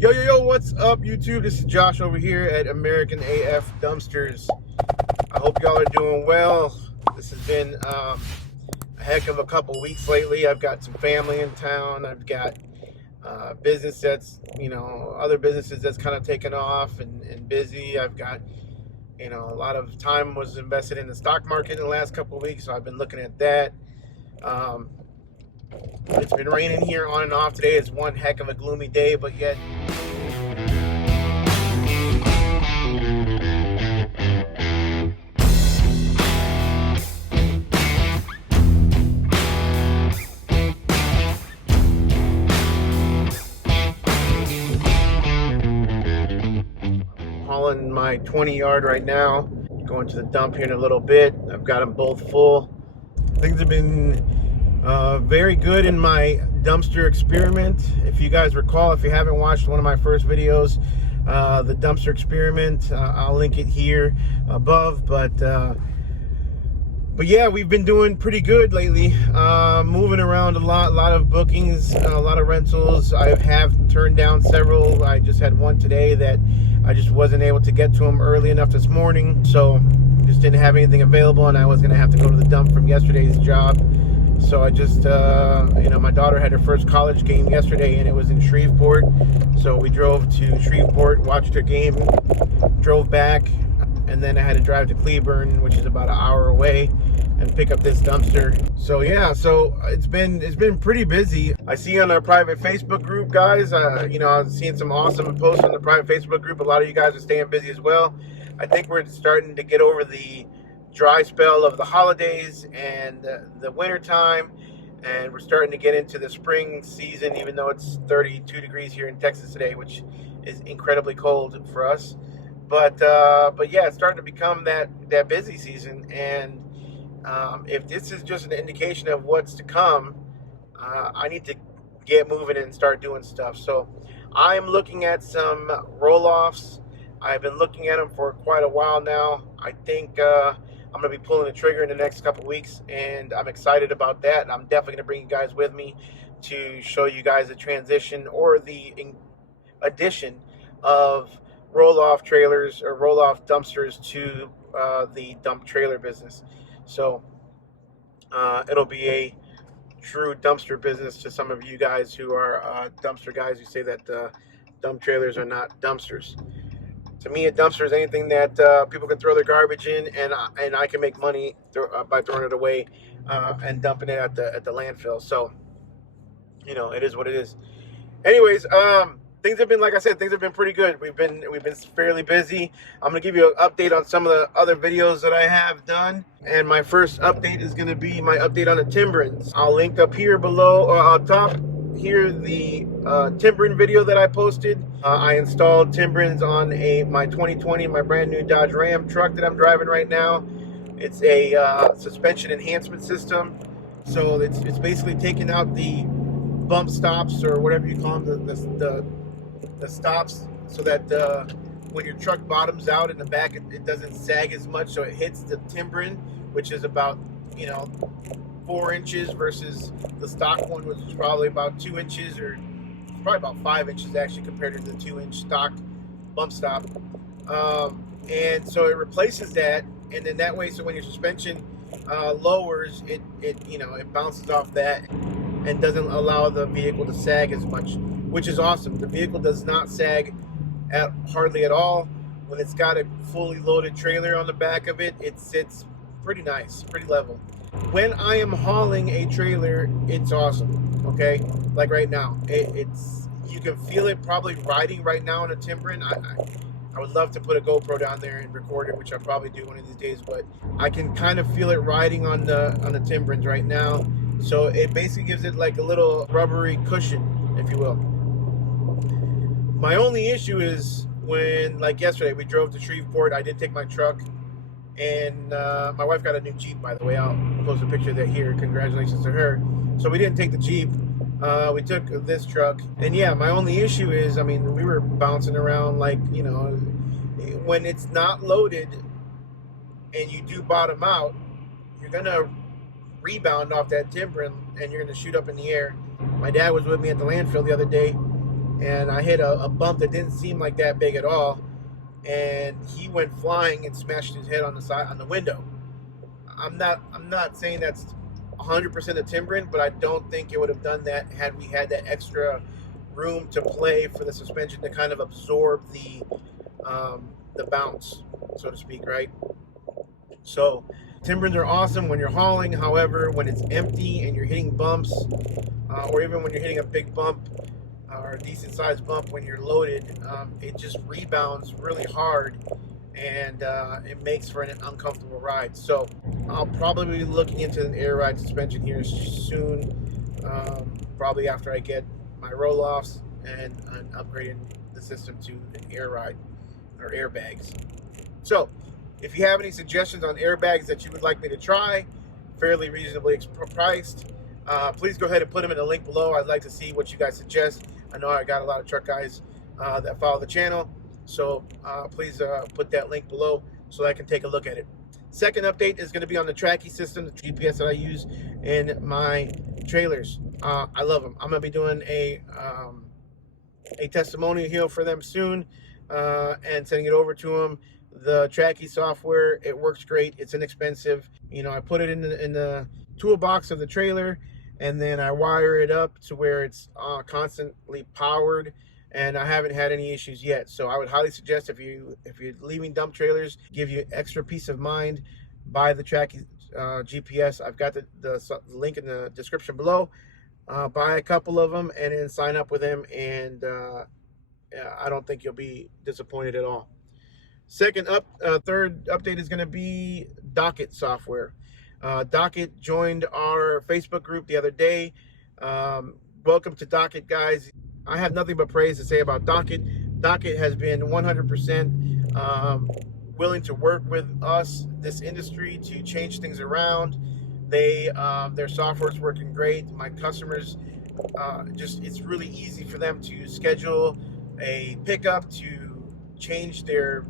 Yo, what's up, YouTube? This is Josh over here at American AF Dumpsters. I hope y'all are doing well. This has been a heck of a couple weeks lately. I've got some family in town. I've got business that's, other businesses that's kind of taken off and busy. I've got, a lot of time was invested in the stock market in the last couple of weeks, so I've been looking at that. It's been raining here on and off today. It's one heck of a gloomy day, but yet hauling my 20 yard right now, going to the dump here in a little bit. I've got them both full. Things have been very good in my dumpster experiment. If you guys recall, if you haven't watched one of my first videos, the dumpster experiment, I'll link it here above. But yeah, we've been doing pretty good lately. Moving around a lot of bookings, a lot of rentals. I have turned down several. I just had one today that I just wasn't able to get to them early enough this morning, so just didn't have anything available, and I was gonna have to go to the dump from yesterday's job. So I just, my daughter had her first college game yesterday, and it was in Shreveport. So we drove to Shreveport, watched her game, drove back, and then I had to drive to Cleburne, which is about an hour away, and pick up this dumpster. So yeah, it's been pretty busy. I see on our private Facebook group, guys, I'm seeing some awesome posts on the private Facebook group. A lot of you guys are staying busy as well. I think we're starting to get over the dry spell of the holidays and the winter time, and we're starting to get into the spring season, even though it's 32 degrees here in Texas today, which is incredibly cold for us. But yeah, it's starting to become that busy season, and if this is just an indication of what's to come, I need to get moving and start doing stuff. So I'm looking at some roll-offs. I've been looking at them for quite a while now. I think I'm going to be pulling the trigger in the next couple weeks, and I'm excited about that. And I'm definitely going to bring you guys with me to show you guys the transition or the addition of roll-off trailers or roll-off dumpsters to the dump trailer business. So it'll be a true dumpster business to some of you guys who are dumpster guys who say that dump trailers are not dumpsters. To me, a dumpster is anything that people can throw their garbage in, and I can make money by throwing it away and dumping it at the landfill. So, it is what it is. Anyways, things have been, like I said, things have been pretty good. We've been fairly busy. I'm gonna give you an update on some of the other videos that I have done, and my first update is gonna be my update on the Timbrens. I'll link up here below or on top here the Timbren video that I posted. I installed Timbrens on my 2020, my brand new Dodge Ram truck that I'm driving right now. It's a suspension enhancement system. So it's basically taking out the bump stops, or whatever you call them, the stops, so that when your truck bottoms out in the back, it doesn't sag as much, so it hits the Timbren, which is about 4 inches versus the stock one, which is probably about 2 inches, or probably about 5 inches actually, compared to the 2-inch stock bump stop. And so it replaces that, and then that way, so when your suspension lowers, it bounces off that and doesn't allow the vehicle to sag as much, which is awesome. The vehicle does not sag hardly at all. When it's got a fully loaded trailer on the back of it, it sits pretty nice, pretty level. When I am hauling a trailer, it's awesome. Okay, like right now, you can feel it probably riding right now in a Timbren. I would love to put a GoPro down there and record it, which I'll probably do one of these days, but I can kind of feel it riding on the Timbrens right now. So it basically gives it like a little rubbery cushion, if you will. My only issue is when, like yesterday, we drove to Shreveport. I did take my truck, and my wife got a new Jeep, by the way. I'll post a picture of that here. Congratulations to her. So we didn't take the Jeep. We took this truck. And yeah, my only issue is, we were bouncing around like, when it's not loaded and you do bottom out, you're going to rebound off that Timbren and you're going to shoot up in the air. My dad was with me at the landfill the other day, and I hit a bump that didn't seem like that big at all, and he went flying and smashed his head on the side on the window. I'm not saying that's 100% a Timbren, but I don't think it would have done that had we had that extra room to play for the suspension to kind of absorb the bounce, so to speak, right? So Timbrens are awesome when you're hauling. However, when it's empty and you're hitting bumps, or even when you're hitting a big bump or a decent sized bump when you're loaded, it just rebounds really hard, and it makes for an uncomfortable ride. So I'll probably be looking into an air ride suspension here soon, probably after I get my roll-offs and upgrading the system to an air ride or airbags. So if you have any suggestions on airbags that you would like me to try, fairly reasonably priced, please go ahead and put them in the link below. I'd like to see what you guys suggest. I know I got a lot of truck guys that follow the channel, so please put that link below so I can take a look at it. Second update is going to be on the Tracki system, the GPS that I use in my trailers. I love them. I'm going to be doing a testimonial here for them soon, and sending it over to them. The Tracki software, it works great. It's inexpensive. You know, I put it in the toolbox of the trailer, and then I wire it up to where it's constantly powered, and I haven't had any issues yet. So I would highly suggest, if you're leaving dump trailers, give you extra peace of mind, buy the Tracki GPS. I've got the link in the description below. Buy a couple of them and then sign up with them, and I don't think you'll be disappointed at all. Third update is going to be Docket Software. Docket joined our Facebook group the other day. Welcome to Docket, guys. I have nothing but praise to say about Docket. Docket has been 100% willing to work with us, this industry, to change things around. Their software is working great. My customers, it's really easy for them to schedule a pickup, to change their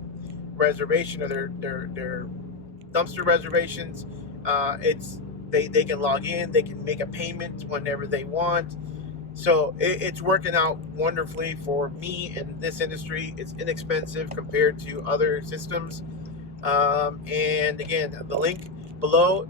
reservation or their dumpster reservations. They can log in, they can make a payment whenever they want. So it's working out wonderfully for me in this industry. It's inexpensive compared to other systems. And again, the link below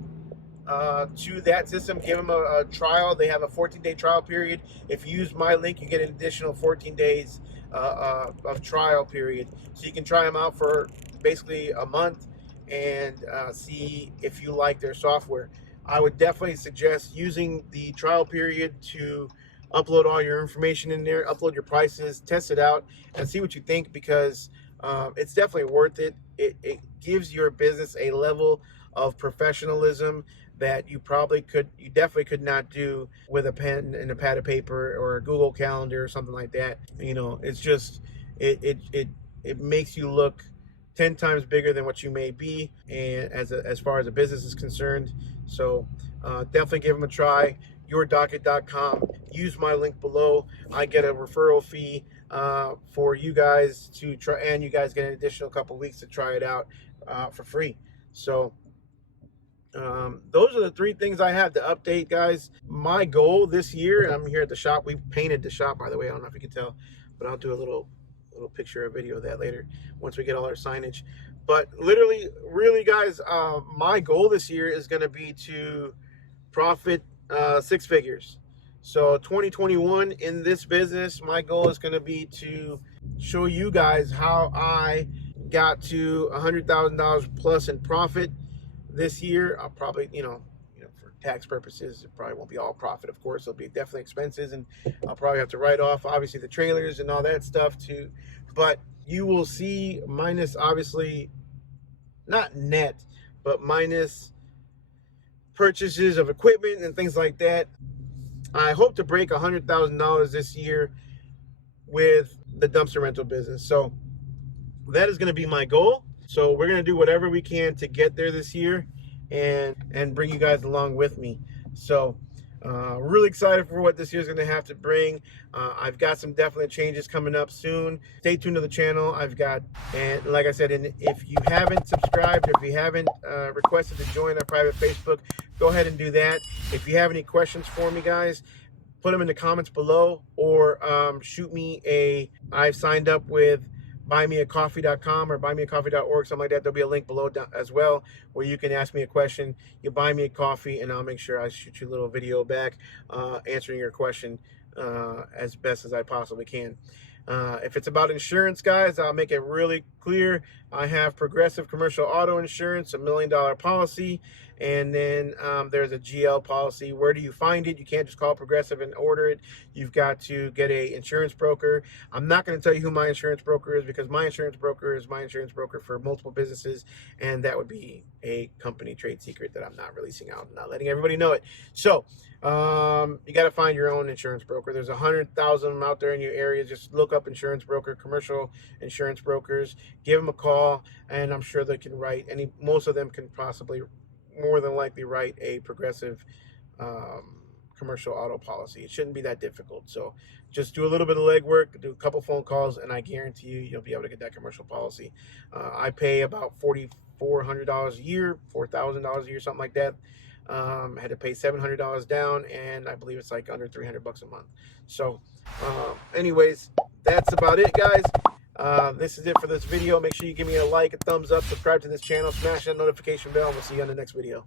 to that system, give them a trial. They have a 14-day trial period. If you use my link, you get an additional 14 days of trial period. So you can try them out for basically a month and see if you like their software. I would definitely suggest using the trial period to upload all your information in there, upload your prices, test it out, and see what you think, because it's definitely worth it. It gives your business a level of professionalism that you definitely could not do with a pen and a pad of paper or a Google Calendar or something like that. You know, it's just it makes you look 10 times bigger than what you may be, and as far as a business is concerned. So definitely give them a try. yourdocket.com. Use my link below. I get a referral fee for you guys to try, and you guys get an additional couple weeks to try it out for free. So those are the three things I have to update, guys. My goal this year, I'm here at the shop. We painted the shop, by the way. I don't know if you can tell, but I'll do a little picture or video of that later once we get all our signage. But literally, really, guys, my goal this year is going to be to profit 6 figures. So 2021 in this business, my goal is going to be to show you guys how I got to $100,000 plus in profit this year. I'll probably, for tax purposes, it probably won't be all profit, of course. It'll be definitely expenses, and I'll probably have to write off, obviously, the trailers and all that stuff too. But you will see, minus, obviously, not net, but minus purchases of equipment and things like that. I hope to break $100,000 this year with the dumpster rental business. So that is going to be my goal. So we're going to do whatever we can to get there this year and bring you guys along with me. So really excited for what this year is going to have to bring. I've got some definite changes coming up soon. Stay tuned to the channel. And like I said, if you haven't subscribed, or if you haven't requested to join our private Facebook, go ahead and do that. If you have any questions for me, guys, put them in the comments below, or shoot me a, I've signed up with buymeacoffee.com or buymeacoffee.org, something like that. There'll be a link below as well where you can ask me a question. You buy me a coffee and I'll make sure I shoot you a little video back answering your question as best as I possibly can. If it's about insurance, guys, I'll make it really clear. I have Progressive Commercial Auto Insurance, $1 million policy, and then there's a GL policy. Where do you find it? You can't just call Progressive and order it. You've got to get a insurance broker. I'm not going to tell you who my insurance broker is, because my insurance broker is my insurance broker for multiple businesses, and that would be a company trade secret that I'm not releasing out, not letting everybody know it. So you got to find your own insurance broker. There's 100,000 of them out there in your area. Just look up insurance broker, commercial insurance brokers, give them a call, and I'm sure they can write most of them can possibly, more than likely, write a Progressive commercial auto policy. It shouldn't be that difficult. So just do a little bit of legwork, do a couple phone calls, and I guarantee you'll be able to get that commercial policy. I pay about $4,400 a year, $4,000 a year, something like that. Had to pay $700 down, and I believe it's like under $300 a month. So anyways, that's about it, guys. This is it for this video. Make sure you give me a like, a thumbs up, subscribe to this channel, smash that notification bell, and we'll see you on the next video.